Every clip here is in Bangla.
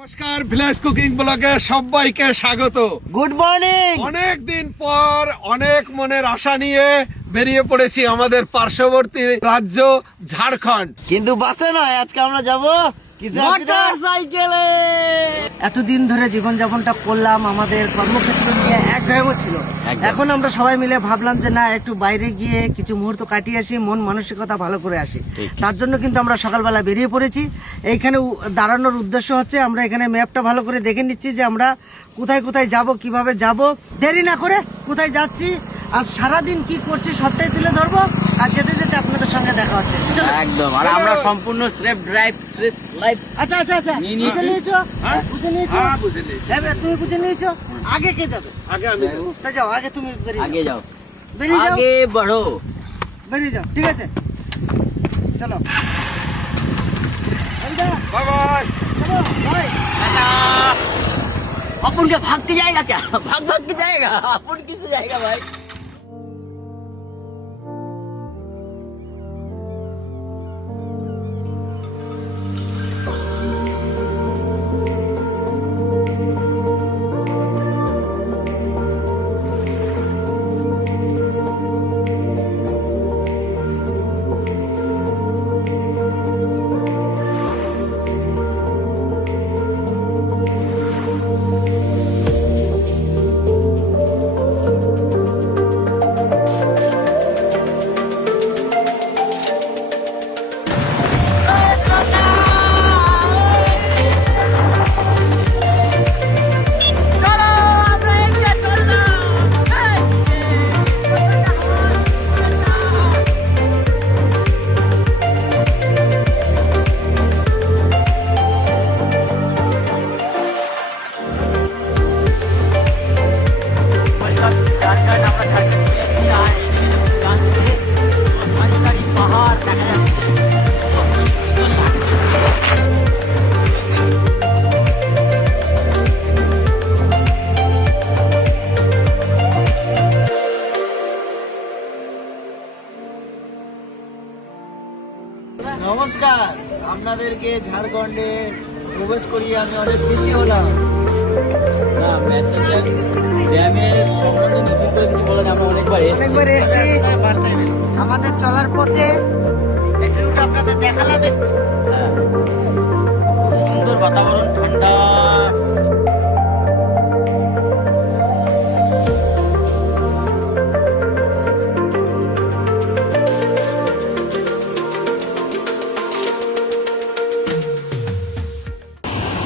নমস্কার, ভিলেজ কুকিং ব্লগে সবাইকে স্বাগত। Good morning. অনেক দিন পর অনেক মনের আশা নিয়ে বেরিয়ে পড়েছি আমাদের পার্শ্ববর্তী রাজ্য ঝাড়খণ্ড। কিন্তু বাসে নয়, আজকে আমরা যাব মোটরসাইকেলে। এতদিন ধরে জীবনযাপনটা করলাম, আমাদের কর্মক্ষেত্র নিয়ে এক হয়ে ছিল। এখন আমরা সবাই মিলে ভাবলাম যে না, একটু বাইরে গিয়ে কিছু মুহূর্ত কাটিয়ে আসি, মন মানসিকতা ভালো করে আসি। তার জন্য কিন্তু আমরা সকালবেলা বেরিয়ে পড়েছি। এইখানে দাঁড়ানোর উদ্দেশ্য হচ্ছে আমরা এখানে ম্যাপটা ভালো করে দেখে নিচ্ছি যে আমরা কোথায় কোথায় যাব, কিভাবে যাব, দেরি না করে কোথায় যাচ্ছি আর সারাদিন কি করছি সবটাই তুলে ধরবো। আর যেতে যেতে আপনাদের সঙ্গে দেখা হচ্ছে একদম। আর আমরা সম্পূর্ণ স্রেফ ড্রাইভ স্রেফ লাইভ। আচ্ছা আচ্ছা আচ্ছা, বুঝে নিয়েছো? বুঝে নিয়েছো? হ্যাঁ, বুঝে নিয়েছি। হ্যাঁ, তুমি বুঝে নিয়েছো। আগে কে যাবে? আগে আমি তা যাও, আগে তুমি আগে যাও, বেরিয়ে যাও, আগে बढ़ो। বেরিয়ে যাও। ঠিক আছে, চলো। Bye bye. চলো ভাই। अपन क्या भाग के जाएगा क्या? भाग भाग के जाएगा अपन, किसे जाएगा भाई? নমস্কার, আপনাদেরকে ঝাড়খণ্ডে প্রবেশ করিয়ে আমি অনেক খুশি হলাম। না, মেসেঞ্জার ড্যামের সম্বন্ধে নতুন করে কিছু বলেন, আমরা অনেকবার এসেছি। আমাদের চলার পথে এই ভিউটা আপনাদের দেখালাম একটু। হ্যাঁ, সুন্দর বাতাবরণ, ঠান্ডা।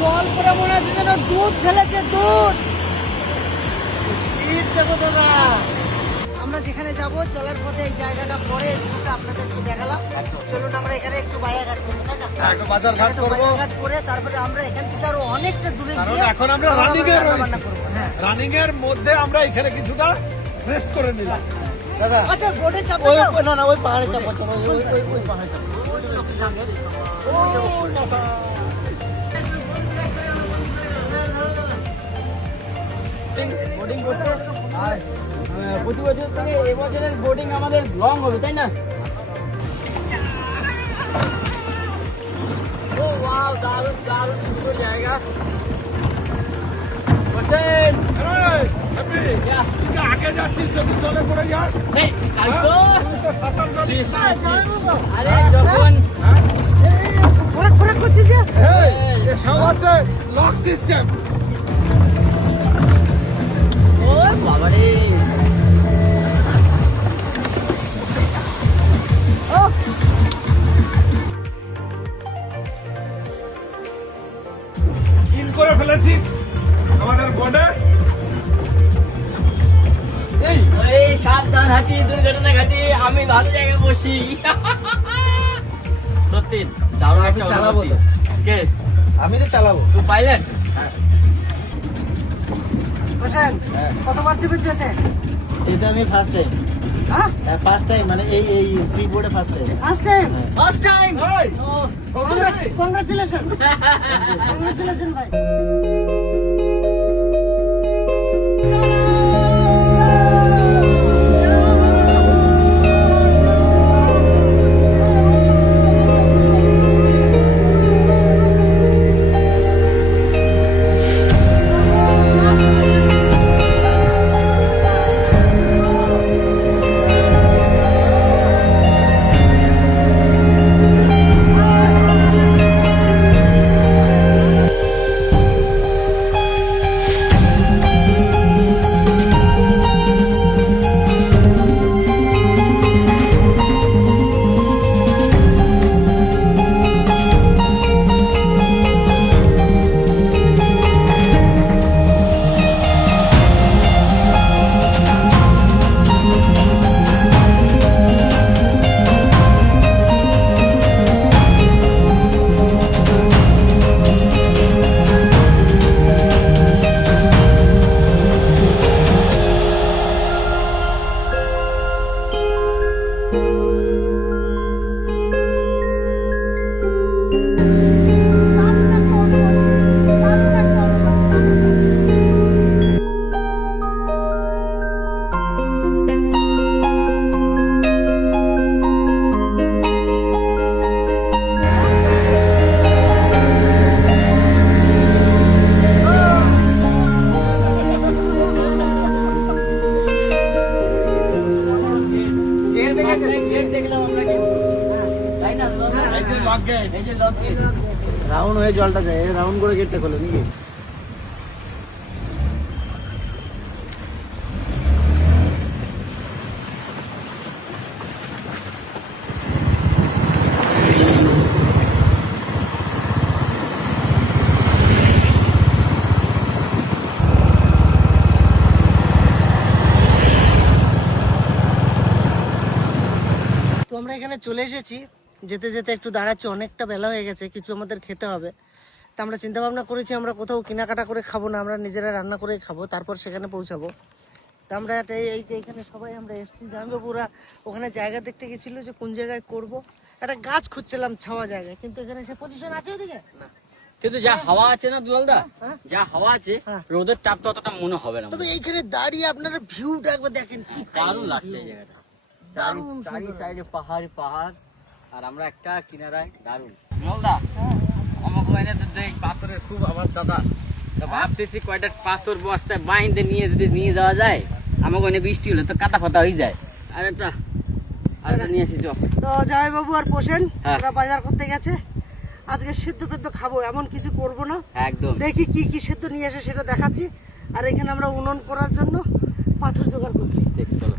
জল করে মনে হচ্ছে যেন দুধ ফেলেছে, দুধ। স্পিড দেখো দাদা। আমরা যেখানে যাব চলার পথে এই জায়গাটা পরে একটু আপনাদের একটু দেখালাম। চলুন আমরা এখানে একটু বাজারঘাট করবো, তাই না? একটু বাজারঘাট করবো। বাজারঘাট করে তারপরে আমরা এখান থেকে আরো অনেকটা দূরে কারণ গিয়ে এখন আমরা রানিং এ রান্না রয়েছি। করবো। হ্যাঁ রানিং এর মধ্যে আমরা এখানে কিছুটা রেস্ট করে নিলাম। দাদা, আচ্ছা বোটে চাপো না, না ওই পাহাড়ে চাপো, ওই পাহাড়ে চাপো। বোটিং করতে আর প্রতি বছর থেকে এবছরের বোটিং আমাদের লং হবে, তাই না? ও ওয়াও, দারুণ দারুণ সুন্দর জায়গা। বসেন। হ্যাপি, তুই যে আগে যাচ্ছিস যদি চলে পড়ে যাস। এই, আর তো তুই তো সাঁতার জানিস না। আরে যখন ঘোরা করছি যে এসব আছে লক সিস্টেম। ও বাবারে, ইন করে ফেলেছি আমাদের বোর্ডে। এই এই সাবধান হাঁটি, দুর্ঘটনা ঘাটি, আমি ভালো জায়গায় বসি। সত্যি দারুণ একটা চালাবো অনুভূতি। কে? আমি তো চালাবো। তুই পাইলট? বসেন, কতবার চেপেছি এতে? এটা আমি ফার্স্ট টাইম, হ্যাঁ ফার্স্ট টাইম মানে এই স্পিড বোর্ডে first time. First time. First time. এই, সবাই। কংগ্রাচুলেশন, কংগ্রাচুলেশন ভাই। জলটা যায় রাউন্ড করে গেটটা খোলে নাকি? তো আমরা এখানে চলে এসেছি, যেতে যেতে একটু দাঁড়াচ্ছি, অনেকটা বেলা হয়ে গেছে, কিছু আমাদের খেতে হবে। তা আমরা চিন্তা ভাবনা করেছি আমরা কোথাও কেনাকাটা করে খাবো না, আমরা নিজেরা রান্না করে খাবো, তারপর সেখানে পৌঁছাবো। তা আমরা এই যে এখানে সবাই আমরা এসেছি, জামাইবাবুরা ওখানে জায়গা দেখতে গেছিল যে কোন জায়গায় করব, একটা গাছ খুঁজছিলাম ছাওয়া জায়গায়, কিন্তু এখানে সে পজিশন আছে ওদিকে না। কিন্তু যা হাওয়া আছে না দুলালদা, হ্যাঁ? যা হাওয়া আছে হ্যাঁ। রোদের তাপ তো অতটা মনে হবে না। তবে এইখানে দাঁড়িয়ে আপনারা ভিউটা একবার দেখেন, কি দারুণ লাগছে এই জায়গাটা, দারুণ চারি সুন্দর। সাইডে পাহাড় পাহাড়, আর আমরা একটা কিনারায়। দারুণ দুলালদা, আমাকে এনে তো দেখ পাথরের খুব আবার দাদা, তো ভাবতেছি কয়টা পাথর বস্তায় বাইন্দে নিয়ে যদি নিয়ে যাওয়া যায়, আমাকে এনে বৃষ্টি হলে তো কাদা ফাতা হয়ে যায়। আর একটা নিয়ে আসি চল। তো জামাইবাবু আর পোষেন, হ্যাঁ। ওরা বাজার করতে গেছে, আজকে সিদ্ধ পেদ্ধ খাবো, এমন কিছু করব না। একদম দেখি কি কি সেদ্ধ নিয়ে আসে সেটা দেখাচ্ছি। আর এখানে আমরা উনুন করার জন্য পাথর জোগাড় করছি। ঠিক, চলো।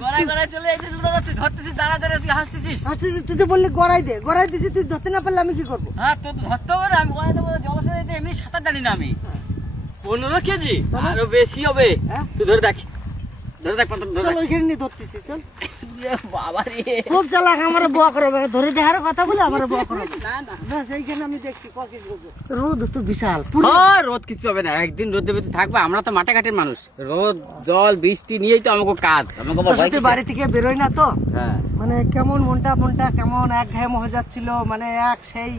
গড়াই গড়াই চলে যাইতেছিস দাদা, তুই ধরতেছিস দাঁড়া দাঁড়া, তুই হাসতেছিস। আচ্ছা তুই তো বললি গড়াই দে, গড়াই দিছি, তুই ধরতে না পারলে আমি কি করবো? হ্যাঁ, তোর তো ধরতে হবে না, আমি গড়াই দেবো। জলাশয়ে এমনি সাঁতার জানি না আমি। 15 কেজি আরো বেশি হবে। হ্যাঁ? তুই ধরে দেখ, ধরে দেখ পাথর, ধরে চল দেখ। ওইখানে নিয়ে ধরতেছি, চল। বাবা রে, খুব চালাক, আমার বক করবে, ধরে দেওয়ার কথা বলে আমার বক করবে। না না, না সেইখানে আমি দেখছি ককি রোদ তো বিশাল পুরো। হ্যাঁ, রোদ কিছু হবে না, একদিন রোদের ভিতরে থাকবে। আমরা তো মাঠে ঘাটের মানুষ, রোদ জল বৃষ্টি নিয়েই তো আমাকে কাজ। আমাকে তোর সাথে বাড়ি থেকে বেরোই না তো, হ্যাঁ, মানে কেমন মনটা কেমন এক ঘাম হয়ে যাচ্ছিল, মানে এক সেই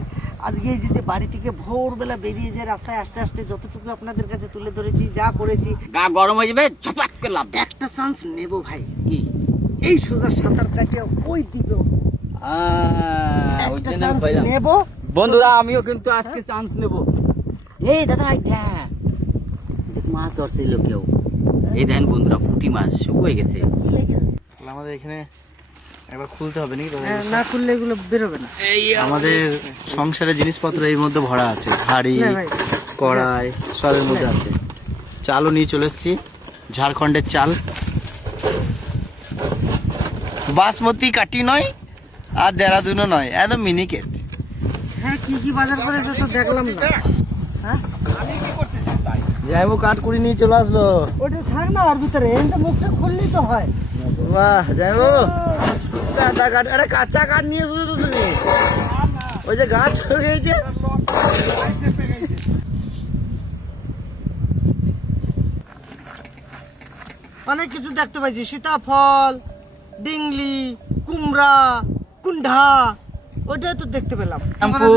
আজকে এই যে বাড়ি থেকে ভোরবেলা বেরিয়ে যে রাস্তায় আস্তে আস্তে যতটুকু আপনাদের কাছে তুলে ধরেছি, যা করেছি, গা গরম হয়ে যাবে, ঝপাক করে লাভ দেখ। একটা চান্স নেব ভাই, কি এই সোজা সাঁতার কাটিয়ে ওই দ্বীপে ওই একটা জন্য চান্স কইলাম। নেব। বন্ধুরা, আমিও কিন্তু আজকে চান্স নেব। এই দাদা, এই দেখ, দেখ মাছ ধরছিল কেউ। এই দেখেন বন্ধুরা, পুঁটি মাছ শুকিয়ে গেছে। কি লেগে রয়েছে? আমাদের এখানে একবার খুলতে হবে নাকি দাদা? না খুললে এগুলো বেরোবে না। আমাদের সংসারের জিনিসপত্র এর মধ্যে ভরা আছে, হাড়ি না ভাই। কড়াই সবের মধ্যে আছে। চালও নিয়ে চলে এসেছি, ঝাড়খণ্ডের চাল, বাসমতি কাটি নয় আর দেরাদুনও নয়, একদম মিনিকেট। হ্যাঁ, কি কি বাজার করেছে তো দেখলাম না। হ্যাঁ, যাইবো কাঠ কুড়ি নিয়ে চলে আসলো। ওটা থাক না ওর ভিতরে, এটা মুখটা খুললেই তো হয়। বাহ, যাইবো কাঁচা কাঠ, আরে কাঁচা কাঠ নিয়ে এসেছো তো তুমি, ওই যে গাছ হয়ে গেছে। অনেক কিছু দেখতে পাইছি, সীতাফল, ডিংলি, কুমড়া, কুন্ডা, ওইটাই তো দেখতে পেলাম। শ্যাম্পু।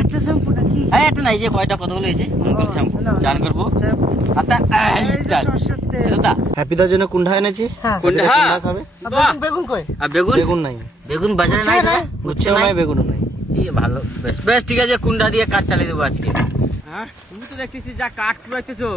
একটা শ্যাম্পু নাকি? হ্যাঁ, এটা নাই যে কয়টা কতগুলো হয়েছে, শ্যাম্পু না, না। চান করবো। শ্যাম্পু। আচ্ছা, এই যে সর্ষের তেল। দাদা, হ্যাপিদার জন্য কুন্ডা এনেছি। হ্যাঁ। কোনটা? কুন্ডা হ্যাঁ। খাবে? আর বেগুন, বেগুন কই? আর বেগুন? বেগুন নাই, বেগুন বাজারে উচ্ছে নাই নাই? দাদা? উচ্ছেও নাই, বেগুনও নাই। কি ভালো, বেশ বেশ ঠিক আছে, কুন্ডা দিয়ে কাজ চালিয়ে দেবো আজকে। হ্যাঁ, তুমি তো দেখতেছি যা কাঠ কুড়াইতেছো,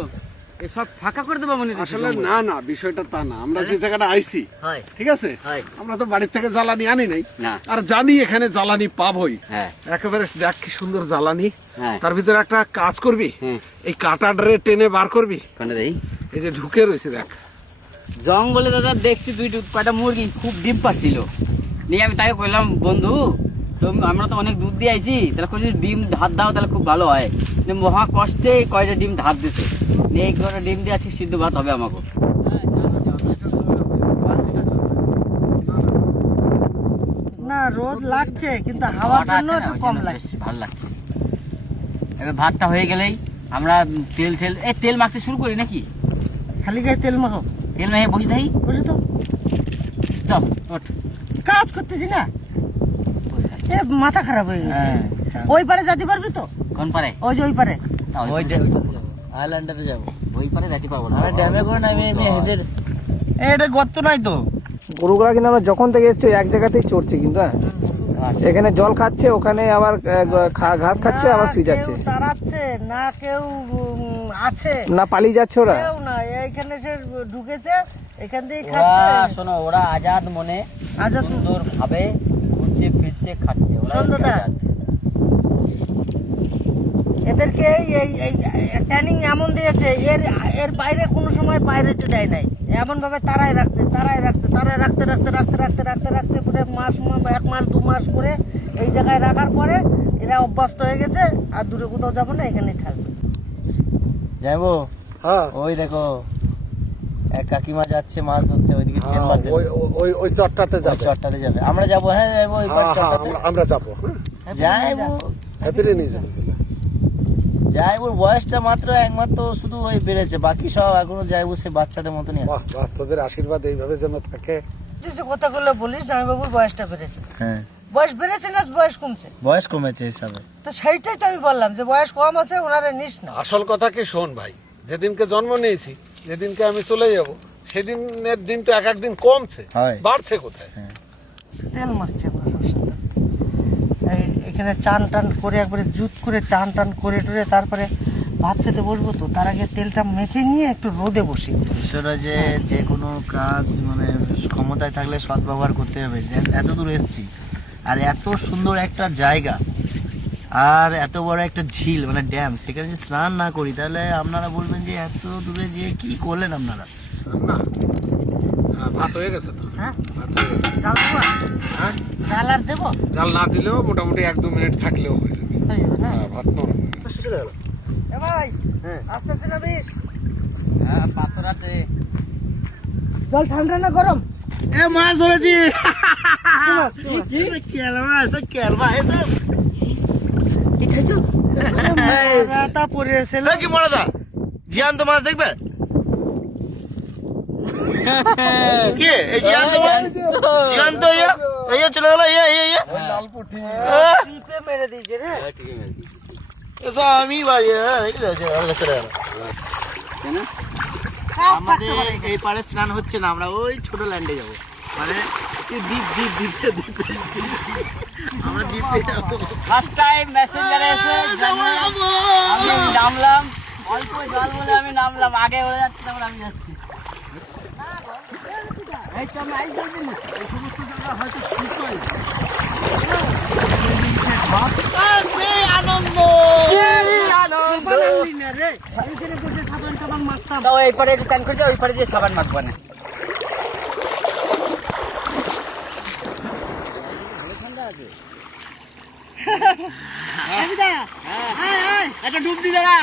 এসব ফাঁকা করে দেবো মনে আসলে না না, বিষয়টা তা না। আমরা যে জায়গাটা আইছি, হয় ঠিক আছে, হয়। আমরা তো বাড়ির থেকে জ্বালানি আনি নাই, না। আর জানি এখানে জ্বালানি পাবোই। হ্যাঁ, একেবারে দেখ কি সুন্দর জ্বালানি। হ্যাঁ। তার ভিতরে একটা কাজ করবি, হুম। এই কাটাডারে টেনে বার করবি, কোনটা দেই? এই যে ঢুকে রয়েছে দেখ। জঙ্গলে দাদা দেখছি কয়টা মুরগি খুব ডিম পাচ্ছিল, নিয়ে আমি তাকে কইলাম, বন্ধু তো আমরা তো অনেক দুধ দিয়ে আইছি, তাহলে যদি ডিম ধার দাও তাহলে খুব ভালো হয়। নিয়ে মহা কষ্টে কয়টা ডিম ধার দিছে, নিয়ে এই কয়টা ডিম দিয়ে আজকে সিদ্ধ ভাত হবে আমাকে। না, রোদ লাগছে কিন্তু হাওয়ার জন্য একটু কম লাগছে। ভালো লাগছে। এবার ভাতটা হয়ে গেলেই আমরা তেল মাখতে শুরু করি নাকি? খালি গায়ে তেল মাখো, তেল মেখে বসে থাকি। বুঝলি তো, চল ওঠ। কাজ করতেছি না, এ মাথা খারাপ হয়ে গেছে। হ্যাঁ, ওই পারে যেতে পারবি তো? কোন পারে? ওই যে ওই পারে। আইল্যান্ডে যাবো। ওই পারে যেতে পারবো না। আমরা ড্যামে করে নামি হেঁটে। এটা গর্ত নাই তো। গরুগুলা কিন্তু আমরা যখন থেকে এসছি এক জায়গাতেই চড়ছে কিন্তু, হ্যাঁ এখানে জল খাচ্ছে, ওখানে আবার ঘাস খাচ্ছে, আবার শুয়ে যাচ্ছে। কেউ তাড়াচ্ছে না, কেউ আছে না পালিয়ে যাচ্ছে ওরা। কেউ না, এইখানে সে ঢুকেছে, এখান থেকে ওরা খাচ্ছে শোনো, ওরা আজাদ মনে আজাদ সুন্দর ভাবে ঘুরছে ফিরছে খাচ্ছে, ওরা সন্ধ্যা আজাদ। এদেরকে এই ট্রেনিং এমন দিয়েছে, এর বাইরে কোনো সময় বাইরে যেতে দেয় নাই, এমন ভাবে তারাই রাখতে রাখতে পুরো মাস 1 মাস 2 মাস করে এই জায়গায় রাখার পরে এরা অভ্যস্ত হয়ে গেছে, আর দূরে কোথাও যাবো না, এখানেই থাকবে। যাইবো, হ্যাঁ ওই দেখো এক কাকিমা যাচ্ছে মাছ ধরতে, ওইদিকে চেম্বার দেবে, ওই চটটাতে ওই চটটাতে যাবে। আমরা যাবো, হ্যাঁ যাবো, ওই পার চটটাতে আমরা যাবো। যাইবো। হ্যাপিরে নিয়ে যাবো। যাইবোর বয়সটা মাত্র একমাত্র শুধু ওই বেড়েছে, বাকি সব এখনো যাইবো সে বাচ্চাদের মতনই আছে। বাহ বাহ, তোদের আশীর্বাদ এইভাবে যেন থাকে। যে কথাগুলো বলিস জামাইবাবুর বয়সটা বেড়েছে, হ্যাঁ, বয়স বেড়েছে না বয়স কমছে? বয়স কমেছে হিসাবে। তো সেইটাই তো আমি বললাম যে বয়স কম আছে, ওনারা নিস না। আসল কথা কি শোন ভাই, যেদিনকে জন্ম নিয়েছি, যেদিনকে আমি চলে যাব, সেদিনের দিন তো এক একদিন কমছে, হয়। বাড়ছে কোথায়? তেল মারছে আমার রসুনটা। এখানে চান টান করে একবারে জুত করে চান টান করে টরে তারপরে ভাত খেতে বসবো, তো তার আগে তেলটা মেখে নিয়ে একটু রোদে বসি। ঈশ্বরা যে কোনো কাজ মানে ক্ষমতায় থাকলে সদ্ব্যবহার করতে হবে। যে এত দূর এসছি, আর এত সুন্দর একটা জায়গা, আর এত বড় একটা ঝিল মানে ড্যাম, সেখানে যদি স্নান না করি তাহলে আপনারা বলবেন যে এত দূরে যে কি করলেন আপনারা। না ভাত হয়ে গেছে তো, হ্যাঁ, ভাত হয়ে গেছে। জাল দেবো? হ্যাঁ, জাল আর দেবো? জাল না দিলেও মোটামুটি 1-2 মিনিট থাকলেও হয়ে যাবে। হয়ে যাবে না? হ্যাঁ, ভাত নরম। এ ভাই, আস্তে আস্তে না বেশ। হ্যাঁ, পাথর আছে। জল ঠান্ডা না গরম? এ মাছ ধরেছি। কি মাছ? এটাই তো তা পরে ছিল। কি মরাদা জিয়ান্ত মাছ দেখবে? কি এই জিয়ান্ত মাছ? জিয়ান্ত ইয়া চলে গেল, ইয়া লাল পুঁটি। টিপে মেরে দিয়েছে রে। এসা আমি বাড়ি চলে গেল। আমাদের এই পারে স্নান হচ্ছে না, আমরা ওই ছোট ল্যান্ডে যাবো, মানে দ্বীপে আমরা দ্বীপে যাবো। ফার্স্ট টাইম মেসেঞ্জারে এসে আমি নামলাম, অল্প জল বলে আমি নামলাম, আগে উড়ে যাচ্ছে, তারপর আমি যাচ্ছি। এই তো আমি আইস বলছি না, এই সমস্ত জায়গা হয়তো ঠিক হয়। আনন্দ এই পারে স্নান করে ওই পারে দিয়ে সাবান মাখবো না। একটা ডুব দি দাঁড়া,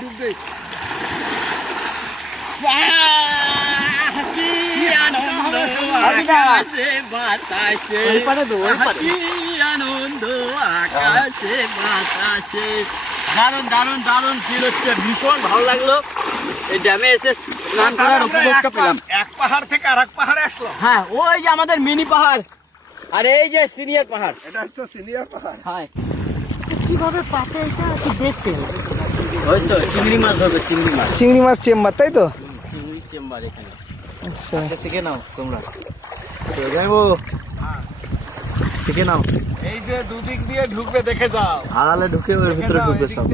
ডুব দে। আকাশে বাতাসে, আনন্দ আকাশে বাতাসে। দারুণ দারুণ দারুণ ফিল হচ্ছে, ভীষণ ভালো লাগলো। এই ড্যামে এসে স্নান করার উপভোগটা পেলাম। এক পাহাড় থেকে আরেক পাহাড়ে আসলো। হ্যাঁ, ওই যে আমাদের মিনি পাহাড়, আর এই যে সিনিয়র পাহাড়। এটা হচ্ছে সিনিয়র পাহাড়। হ্যাঁ, কিভাবে পাতে এটা একটু দেখতে হবে। ওই তো চিংড়ি মাছ ধরবে, চিংড়ি মাছ, চিংড়ি মাছ চেম্বার, তাই তো? চিংড়ি চেম্বার এখানে। আচ্ছা, শিখে নাও তোমরা, যাইবো শিখে নাও। এই যে দুদিক দিয়ে ঢুকবে, দেখে যাও। আড়ালে ঢুকে ওর ভিতরে ঢুকবে সব।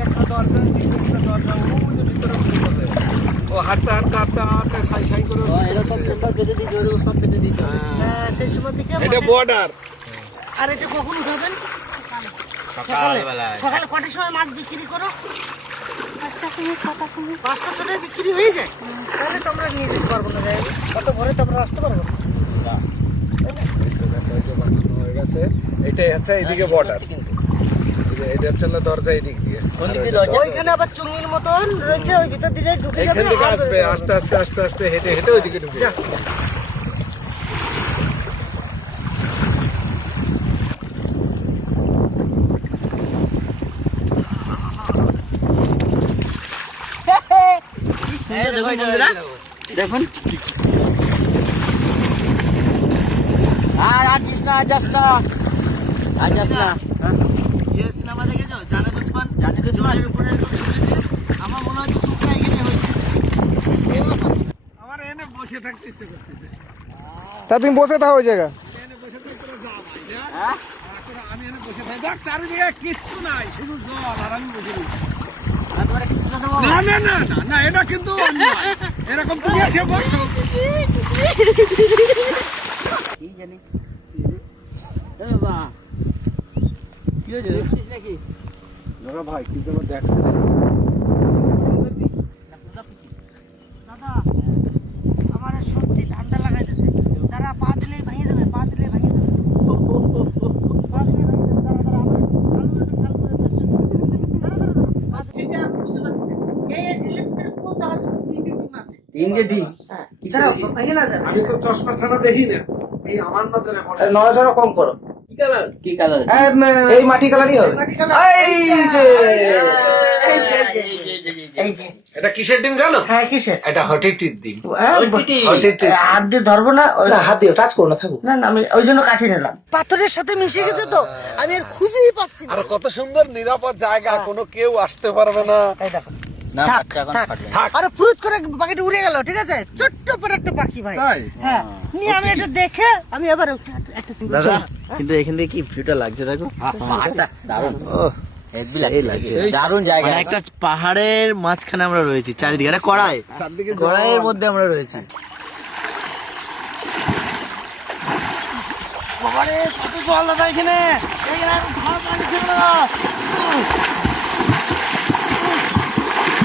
ও হাঁটতে হাঁটতে হাঁটতে হাঁটতে সাই সাই করে। এরা সব চেম্বার পেতে দিয়েছে, ওদের সব পেতে দিয়েছে। সেই সময় থেকে এটা বর্ডার। আর এটা কখন উঠাবেন? সকালবেলায় সকালে কটার সময় মাছ বিক্রি করো? 5টার সময় বিক্রি হয়ে যায়। তাহলে তো আমরা নিয়ে যেতে পারবো না, কত ভোরে তো আমরা আসতে পারবো না। হয়ে গেছে, এটাই হচ্ছে এইদিকে বর্ডার। কিন্তু এটা হচ্ছে দরজা এই দিক দিয়ে। কোন দিক দিয়ে দরজা? ওইখানে আবার চুঙ্গির মতন রয়েছে, ওই ভিতর দিকে ঢুকে যাবে। এখান থেকে আসবে, আস্তে আস্তে আস্তে আস্তে হেঁটে হেঁটে ওইদিকে ঢুকে যাবে। দেখুন, আর যাস না, যাস না, আর যাস না। সিনেমা দেখেছো জানে দুশ্মন? জানি তো তোমার জলের উপরে এরকম চলেছে, আমার মনে হচ্ছে শুকনা এখানে হয়েছে। আমার এনে বসে থাকতে ইচ্ছে করতেছে। তা তুমি বসে থাকো ওই জায়গা। এনে বসে থাকতে তোরা যা ভাই, হ্যাঁ? আমি এনে বসে থাকি, দেখ চারিদিকে কিচ্ছু নাই, শুধু জল, আর আমি বসে রয়েছি। না না না না না, এটা কিন্তু অন্যায়। এরকম তুমি এসে বসো। কি জানি এ বাবা কি হয়েছে দেখছিস নাকি দাদা ভাই কি যেন দেখছে দাদা আমার সত্যি ঠান্ডা লাগাইতেছে, তারা পা দিলেই ভেঙে যাবে, পা দিলেই ভেঙে যাবে। পা দিলেই ভেঙে যাবে, দাঁড়া, দাঁড়া, আমার একটু আলু একটু খেয়াল করে দেখ। দাঁড়া, দাঁড়া, দাঁড়া। এটা আমি বুঝতে পারছি না। এই ইলেকট্রিক কোথা আছে? তিনটে ডিম আছে। তিনটে ডিম হ্যাঁ, দাঁড়াও, ভেঙে না যাবে। আমি তো চশমা ছাড়া দেখি না, এই আমার নজরে পড়ে। নড়াচড়া কম করো। কি কালার এই মাটি কালারই হবে। মাটি কালার। এই যে এই যে, এটা কিসের ডিম জানো? হ্যাঁ, কিসের? এটা হটিটির ডিম। হ্যাঁ, হাত দিয়ে ধরবো না, না, হাত দিও, টাচ করো না, থাকুক। না না, আমি ওই জন্য কাটি নিলাম। পাথরের সাথে মিশে গেছে তো, আমি আর খুঁজেই পাচ্ছি না। আর কত সুন্দর নিরাপদ জায়গা, কোনো কেউ আসতে পারবে না। এই দেখো, না থাক, বাচ্চা এখন থাক। ফাটবে আরে ফুরুত করে পাখিটা উড়ে গেল, ঠিক আছে? ছোট্ট করে একটা পাখি ভাই। তাই? হ্যাঁ, নিয়ে আমি এটা দেখে আমি আবার একটা দাদা কিন্তু এখান থেকে কি ভিউটা লাগছে দেখো। পাহাড়টা দারুণ সেই লাগছে। দারুণ জায়গা মানে একটা পাহাড়ের মাঝখানে আমরা রয়েছি, চারিদিকে একটা কড়াই, চারদিকে কড়াইয়ের মধ্যে আমরা রয়েছি। বাবারে, কত জল দাদা এখানে। এইখানে আমি ঘর পানি ছিল না।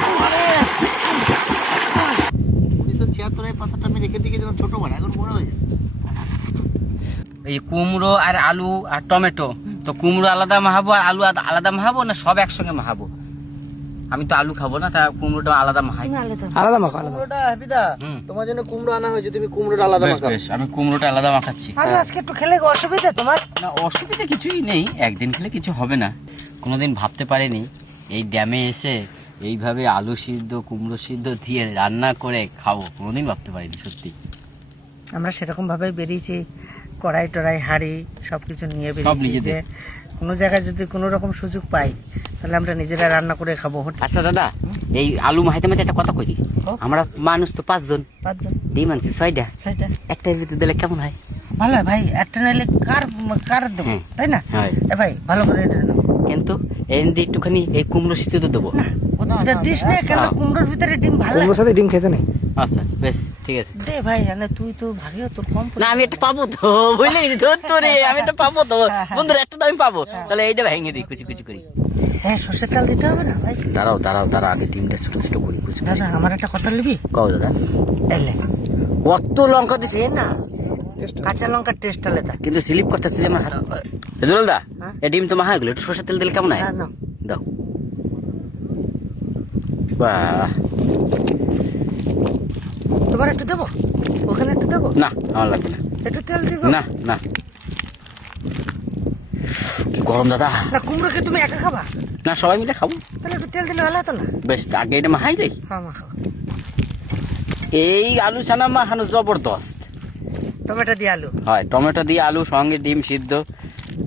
বাবারে। 1976 এই পাথরটা আমি রেখে দিকে যখন ছোট বড়, এখন বড় হয়ে যায়। এই কুমড়ো আর আলু আর টমেটো, তো কুমড়ো আলাদা মাহাবো আর আলু আলাদা মাহাবো না সব একসঙ্গে মাহাবো? আমি তো আলু খাবো না, তা কুমড়োটা আলাদা মাহাই। আলাদা মাখো, আলাদা। কুমড়োটা হাবিদা, হুম। তোমার জন্য কুমড়ো আনা হয়েছে, তুমি কুমড়োটা আলাদা বেশ মাখাও। বেশ, আমি কুমড়োটা আলাদা মাখাচ্ছি। আজকে একটু খেলে কি অসুবিধা তোমার? না অসুবিধা কিছুই নেই, একদিন খেলে কিছু হবে না। কোনোদিন ভাবতে পারিনি এই ড্যামে এসে এইভাবে আলু সিদ্ধ কুমড়ো সিদ্ধ দিয়ে রান্না করে খাবো, কোনোদিন ভাবতে পারিনি সত্যি। আমরা সেরকম ভাবে বেরিয়েছি, কড়াই টড়াই হাঁড়ি সবকিছু নিয়ে বেরিয়েছি নিজেদের। যে কোনো জায়গায় যদি কোনো রকম সুযোগ পাই তাহলে আমরা নিজেরা রান্না করে খাবো। আচ্ছা দাদা, এই আলু মাহাইতে মাঝে একটা কথা কই দিই, আমরা মানুষ তো 5 জন, পাঁচজন, ডিম আনছি 6টা, ছয়টা, একটা এর ভিতরে দিলে কেমন হয়? ভালো হয় ভাই। একটা নাইলে কার কার দেবো, হুম। তাই না? হ্যাঁ। এ ভাই ভালো করে এটা নাও। কিন্তু এর দিয়ে একটুখানি এই কুমড়ো সিদ্ধ তো দেবো। এটা দিস না, কেন হ্যাঁ। কুমড়োর ভিতরে ডিম ভালো লাগে। কুমড়োর সাথে ডিম খেতে নেই। আচ্ছা বেশ ঠিক আছে। দে ভাই, আরে তুই তো ভাগেও তোর কম না আমি একটা পাবো তো, বুঝলি ধর রে, আমি একটা পাবো তো বন্ধুরা, একটা তো আমি পাবো, তাহলে এইটা ভেঙে দিই কুচি কুচি করি। হ্যাঁ, সর্ষের তেল দিতে হবে না ভাই? দাঁড়াও দাঁড়াও দাঁড়াও, আগে ডিমটা ছোট ছোট করি কুচি কুচি। দাদা আমার একটা কথা নিবি? কও দাদা, এলে কত লঙ্কা দিছি দে না, কাঁচা লঙ্কার টেস্ট আলাদা। কিন্তু স্লিপ করতেছে যে আমার হাত। দুলাল দা, এই ডিম তো মাহা গেলো, একটু সরষের তেল দিলে কেমন হয়? হ্যাঁ, নাও। দাও। বাহ, তোমার একটু দেবো, ওখানে একটু দেবো, না আমার লাগবে না, একটু তেল দিব না না। কি গরম দাদা। না। কুমড়োকে তুমি একা খাবা? না সবাই মিলে খাবো। তাহলে একটু তেল দিলে ভালো হতো না? বেশ আগে এটা মাহাই রে। হ্যাঁ, মা খাবো। এই আলু ছানা মাখানো জবরদস্ত টমেটো দিয়ে আলু। হয়, টমেটো দিয়ে আলু সঙ্গে ডিম সিদ্ধ।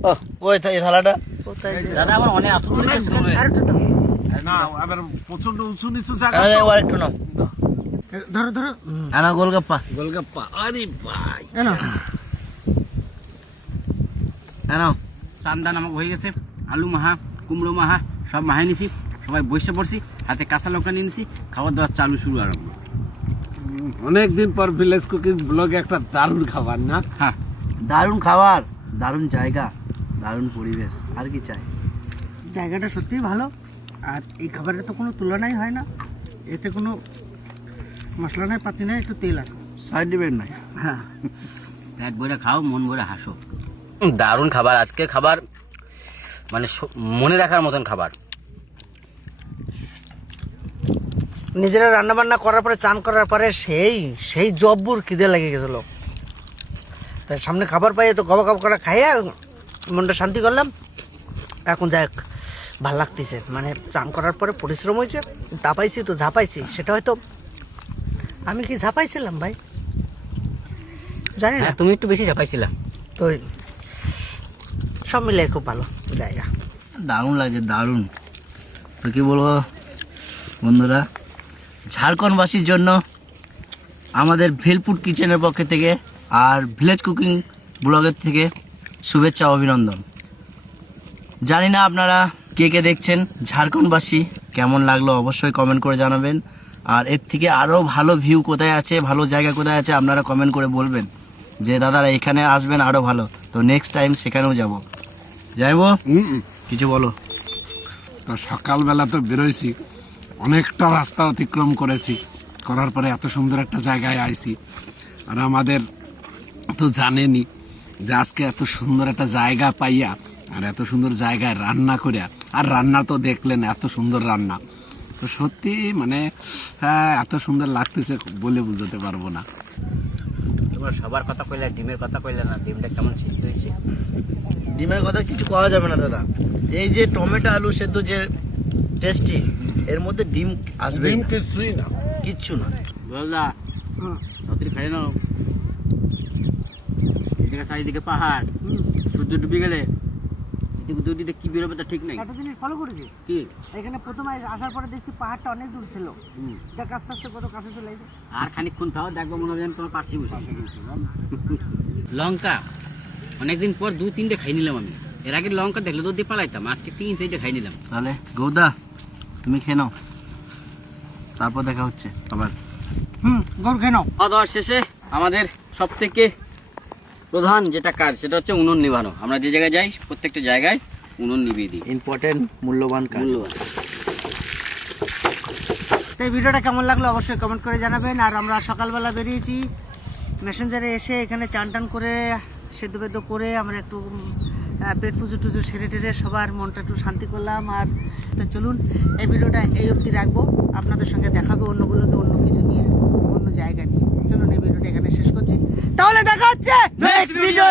ও ওই এই থালাটা কোথায় দাদা আমার অনেক আতুর আর একটু দাও। না আবার প্রচন্ড উঁচু নিচু জায়গা আর একটু নাও। ধরো ধরো। আনা গোলগাপ্পা। গোলগাপ্পা। আরে ভাই, জানো আনাও। চান্দান আমাকে হয়ে গেছে, আলু মাহা কুমড়ো মাহা সব মাহাই নিছি, সবাই বসে পড়ছি, হাতে কাঁচা লঙ্কা নিয়ে নিছি, খাবার দাবার চালু শুরু আরম্ভ। অনেকদিন পর ভিলেজ কুকিং ব্লগে একটা দারুণ খাবার না? হ্যাঁ দারুণ খাবার, দারুণ জায়গা, দারুণ পরিবেশ, আর কি চাই? জায়গাটা সত্যিই ভালো, আর এই খাবারের তো কোনো তুলনাই হয় না। এতে কোনো মশলা নাই, পাতি নাই, একটু তেল আছে। সাইড ডিপেন্ড নাই। হ্যাঁ, পেট ভরে খাও, মন ভরে হাসো। দারুণ খাবার, আজকের খাবার মানে মনে রাখার মতন খাবার। নিজেরা রান্না বান্না করার পরে, চান করার পরে সেই সেই জব্বুর খিদে লেগে গেছিল। তাই সামনে খাবার পাইয়ে তো গবা গবা করে খাইয়া মনটা শান্তি করলাম। এখন যাই হোক, ভাল লাগতেছে। মানে চান করার পরে পরিশ্রম হয়েছে, তাপাইছি তো ঝাপাইছি, সেটা হয়তো আমি কি ঝাপাইছিলাম ভাই জানি না। হ্যাঁ তুমি একটু বেশি চাপাইছিলাম। তো সব মিলে খুব ভালো জায়গা। দারুণ লাগছে, দারুণ। তো কি বলবো বন্ধুরা, ঝাড়খণ্ডবাসীর জন্য আমাদের ভেলপুর কিচেনের পক্ষ থেকে আর ভিলেজ কুকিং ব্লগের থেকে শুভেচ্ছা, অভিনন্দন। জানি না আপনারা কে কে দেখছেন, ঝাড়খণ্ডবাসী কেমন লাগলো অবশ্যই কমেন্ট করে জানাবেন। আর এর থেকে আরো ভালো ভিউ কোথায় আছে, ভালো জায়গা কোথায় আছে আপনারা কমেন্ট করে বলবেন যে দাদারা এখানে আসবেন আরো ভালো। তো নেক্সট টাইম সেখানেও যাব। যাইবো কিছু বলো। তো সকালবেলা তো বেরোইছি, অনেকটা রাস্তা অতিক্রম করেছি, করার পরে এত সুন্দর একটা জায়গায় আইছি। আর আমাদের তো জানেনই যে আজকে এত সুন্দর একটা জায়গা পাইয়া আর এত সুন্দর জায়গায় রান্না করিয়া, আর রান্না তো দেখলেন এত সুন্দর রান্না। তো সত্যি মানে হ্যাঁ এত সুন্দর লাগতেছে বলে বুঝাতে পারবো না। তোমার সবার কথা কইলে, ডিমের কথা কইলে না, ডিমটা কেমন সিদ্ধ হয়েছে। ডিমের কথা কিছু কওয়া যাবে না দাদা, এই যে টমেটো আলু সেদ্ধ যে টেস্টি, এর মধ্যে ডিম আসবে কিছুই না, কিচ্ছু না। বলদা রাত্রি খাই নাও, এদিকে চারিদিকে পাহাড়, সূর্য ডুবে গেলে এদিকে দুদিকে কি বেরোবে তা ঠিক নাই। একটা জিনিস ফলো করেছি, কি এখানে প্রথমে আসার পরে দেখছি পাহাড়টা অনেক দূর ছিল, দেখ আস্তে আস্তে কত কাছে চলে এসেছে। আর খানিকক্ষণ খাও, দেখবো মনে হবে যেন তোমার পাশে বসে। লঙ্কা অনেকদিন পর 2-3টে খাই নিলাম আমি। এর আগে লঙ্কা দেখলে তো দিয়ে পালাইতাম, আজকে 3-4টে খাই নিলাম। তাহলে গৌদা তুমি খেয়ে নাও, তারপর দেখা হচ্ছে আবার। গরু কেন খাওয়া দাওয়ার শেষে আমাদের সব থেকে প্রধান যেটা কাজ সেটা হচ্ছে উনুন নিভানো। আমরা যে জায়গায় যাই প্রত্যেকটা জায়গায় উনুন নিভিয়ে দিই, ইম্পর্টেন্ট মূল্যবান কাজ। মূল্যবান। তো এই ভিডিওটা কেমন লাগলো অবশ্যই কমেন্ট করে জানাবেন। আর আমরা সকালবেলা বেরিয়েছি, মেসেঞ্জারে এসে এখানে চান টান করে সেদ্ধ বেদ্ধ করে আমরা একটু পেট পুজো টুজো সেরে টেরে সবার মনটা একটু শান্তি করলাম। আর তো চলুন এই ভিডিওটা এই অবধি রাখবো, আপনাদের সঙ্গে দেখাবে অন্যগুলোকে অন্য কিছু নিয়ে, অন্য জায়গা নিয়ে। চলুন এই ভিডিওটা এখানে শেষ করছি, তাহলে দেখা হচ্ছে নেক্সট ভিডিও।